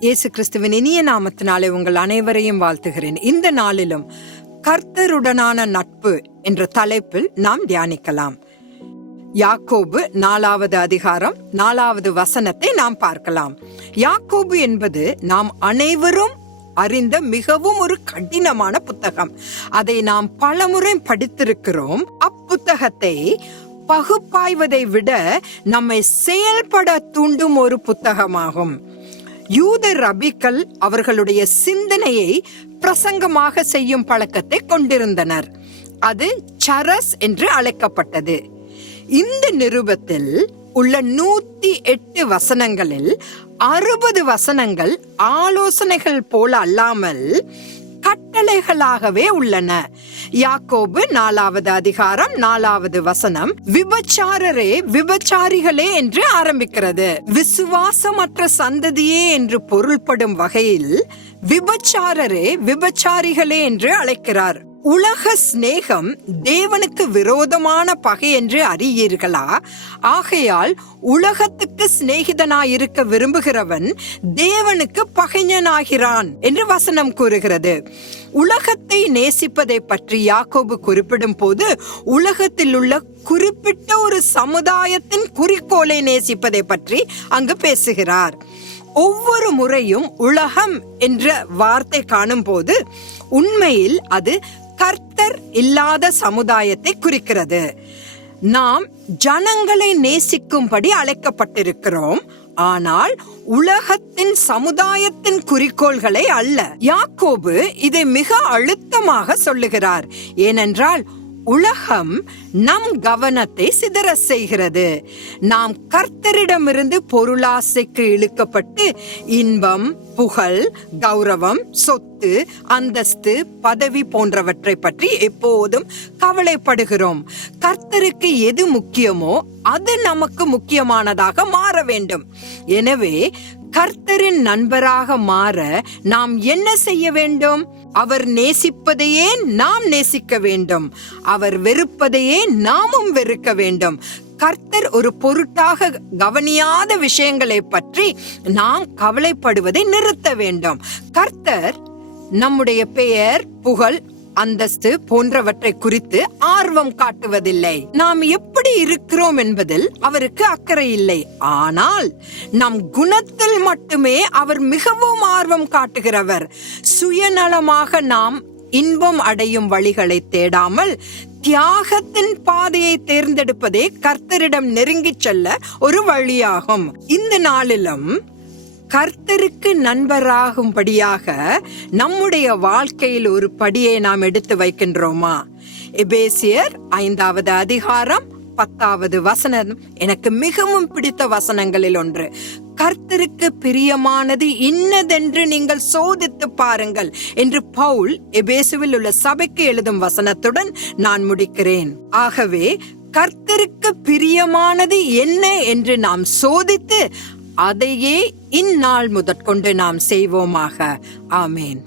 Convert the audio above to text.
இயேசு கிறிஸ்துவின் இனிய நாமத்தினாலே உங்கள் அனைவரையும் வாழ்த்துகிறேன். இந்த நாளிலும் கர்த்தருடனான நட்பு என்ற தலைப்பில் நாம் தியானிக்கலாம். யாக்கோபு நாலாவது அதிகாரம் நாலாவது வசனத்தை நாம் பார்க்கலாம். யாக்கோபு என்பது நாம் அனைவரும் அறிந்த மிகவும் ஒரு கடினமான புத்தகம். அதை நாம் பலமுறை படித்திருக்கிறோம். அப்புத்தகத்தை பகுப்பாய்வதை விட நம்மை செயல்பட தூண்டும் ஒரு புத்தகமாகும். யூத ரபிக்கள் அவர்களுடைய சிந்தனையை பிரசங்கமாக செய்யும் பழக்கத்தை கொண்டிருந்தனர். அது சரஸ் என்று அழைக்கப்பட்டது. இந்த நிருபத்தில் உள்ள நூத்தி எட்டு வசனங்களில் அறுபது வசனங்கள் ஆலோசனைகள் போல அல்லாமல் கட்டளைகளாகவே உள்ளன. யாக்கோபு நாலாவது அதிகாரம் நாலாவது வசனம் விபச்சாரரே விபச்சாரிகளே என்று ஆரம்பிக்கிறது. விசுவாசமற்ற சந்ததியே என்று பொருள்படும் வகையில் விபச்சாரரே விபச்சாரிகளே என்று அழைக்கிறார். உலக சிநேகம் தேவனுக்கு விரோதமான பகை என்று அறியீர்களா? ஆகையால் உலகத்துக்கு சிநேகிதனாயிருக்க விரும்புகிறவன் தேவனுக்கு பகைஞனாகிறான் என்று வசனம் கூறுகிறது. உலகத்தை நேசிப்பதை பற்றி யாக்கோபு குறிப்பிடும் போது உலகத்தில் உள்ள குறிப்பிட்ட ஒரு சமுதாயத்தின் குறிக்கோளை நேசிப்பதை பற்றி அங்கு பேசுகிறார். ஒவ்வொரு முறையும் உலகம் என்ற வார்த்தை காணும் போது உண்மையில் அது கர்த்தர் இல்லாத சமுதாயத்தை குறிக்கிறது. நாம் ஜனங்களை நேசிக்கும்படி அழைக்கப்பட்டிருக்கிறோம். ஆனால் உலகத்தின் சமுதாயத்தின் குறிக்கோள்களை அல்ல. யாக்கோபு இதை மிக அழுத்தமாக சொல்லுகிறார். ஏனென்றால் உலகம் நம் கவனத்தை சிதற செய்கிறது. நாம் கர்த்தரிடமிருந்து பொருளாசைக்கு இழுக்கப்பட்டு இன்பம் புகழ் கௌரவம் சொத்து அந்தஸ்து பதவி போன்றவற்றை பற்றி எப்போதும் கவலைப்படுகிறோம். கர்த்தருக்கு எது முக்கியமோ அது நமக்கு முக்கியமானதாக மாற வேண்டும். எனவே கர்த்தரின் நண்பராக மாற நாம் என்ன செய்ய வேண்டும்? அவர் நேசிப்பதையே நாம் நேசிக்க வேண்டும். அவர் வெறுப்பதையே நாமும் வெறுக்க வேண்டும். கர்த்தர் ஒரு பொருட்டாக கவனியாத விஷயங்களை பற்றி நாம் கவலைப்படுவதை நிறுத்த வேண்டும். கர்த்தர் நம்முடைய பெயர் புகழ் அந்தஸ்து போன்றவற்றை குறித்து ஆர்வம் காட்டுவதில்லை. நாம் எப்படி இருக்கிறோம் என்பதில் அவருக்கு அக்கறை இல்லை. ஆனால் நம் குணத்தில் மட்டுமே அவர் மிகவும் ஆர்வம் காட்டுகிறவர். சுயநலமாக நாம் இன்பம் அடையும் வழிகளை தேடாமல் தியாகத்தின் பாதையை தேர்ந்தெடுப்பதே கர்த்தரிடம் நெருங்கிச் செல்ல ஒரு வழியாகும். இந்த நாளிலும் கர்த்தருக்கு நண்பராகும்படியாக நம்முடைய வாழ்க்கையில் ஒரு படியை நாம் எடுத்து வைக்கின்றோமா? எபேசியர் ஐந்தாவது அதிகாரம் பத்தாவது வசனம். எனக்கு மிகவும் பிடித்த வசனங்களில் ஒன்று. கர்த்தருக்கு பிரியமானது இன்னதென்று நீங்கள் சோதித்து பாருங்கள் என்று பவுல் எபேசுவில் உள்ள சபைக்கு எழுதும் வசனத்துடன் நான் முடிக்கிறேன். ஆகவே கர்த்தருக்கு பிரியமானது என்ன என்று நாம் சோதித்து அதையே இந்நாள் முதற்கொண்டு நாம் செய்வோமாக. ஆமேன்.